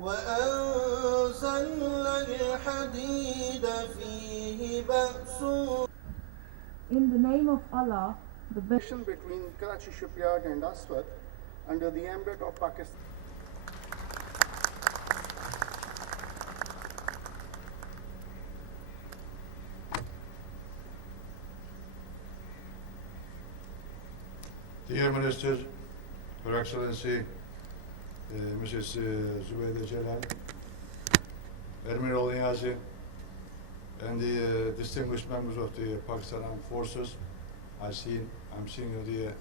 وأنزلنا الحديد فيه بأس In the name of Allah, the best. Connection between Karachi shipyard and Aswad under the ambit of Pakistan. Dear Minister, Her Excellency, uh, Mrs. uh, Zubaydah Jalal, Admiral Niazi, and the uh, distinguished members of the Pakistan Armed Forces. I see, I'm seeing the, uh,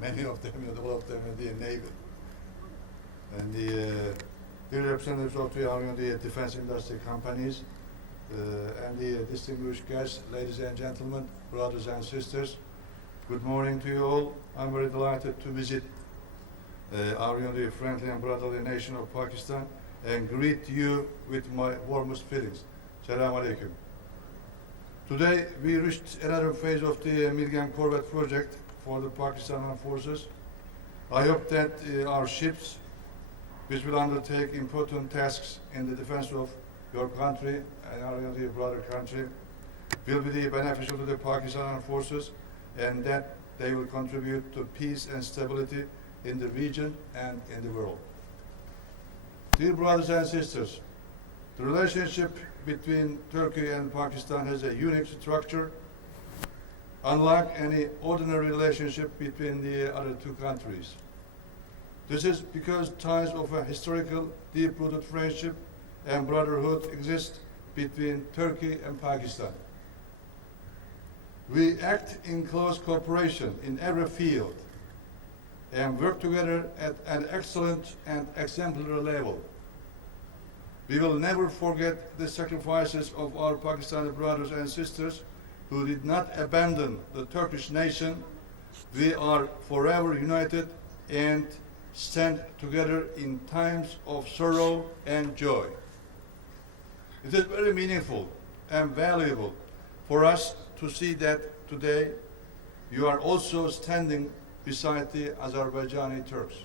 many of them, all of them in the Navy. And the uh, dear representatives of the Army the defense industry companies, uh, and the distinguished guests, ladies and gentlemen, brothers and sisters, Good morning to you all. I'm very delighted to visit uh, only friendly and brotherly nation of Pakistan and greet you with my warmest feelings. Salam alaikum. Today we reached another phase of the Milgan Corvette project for the Pakistan Armed Forces. I hope that uh, our ships, which will undertake important tasks in the defense of your country and our brother country, will be beneficial to the Pakistan Armed Forces and that they will contribute to peace and stability in the region and in the world. Dear brothers and sisters, the relationship between Turkey and Pakistan has a unique structure, unlike any ordinary relationship between the other two countries. This is because ties of a historical, deep-rooted friendship and brotherhood exist between Turkey and Pakistan. We act in close cooperation in every field and work together at an excellent and exemplary level. We will never forget the sacrifices of our Pakistani brothers and sisters who did not abandon the Turkish nation. We are forever united and stand together in times of sorrow and joy. It is very meaningful and valuable for us to see that today you are also standing beside the Azerbaijani Turks.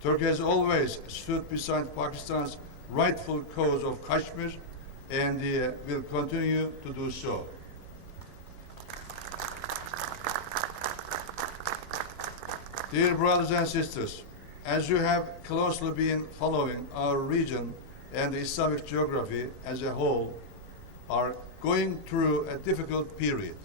Turkey has always stood beside Pakistan's rightful cause of Kashmir and uh, will continue to do so. Dear brothers and sisters, as you have closely been following our region and the Islamic geography as a whole, are going through a difficult period.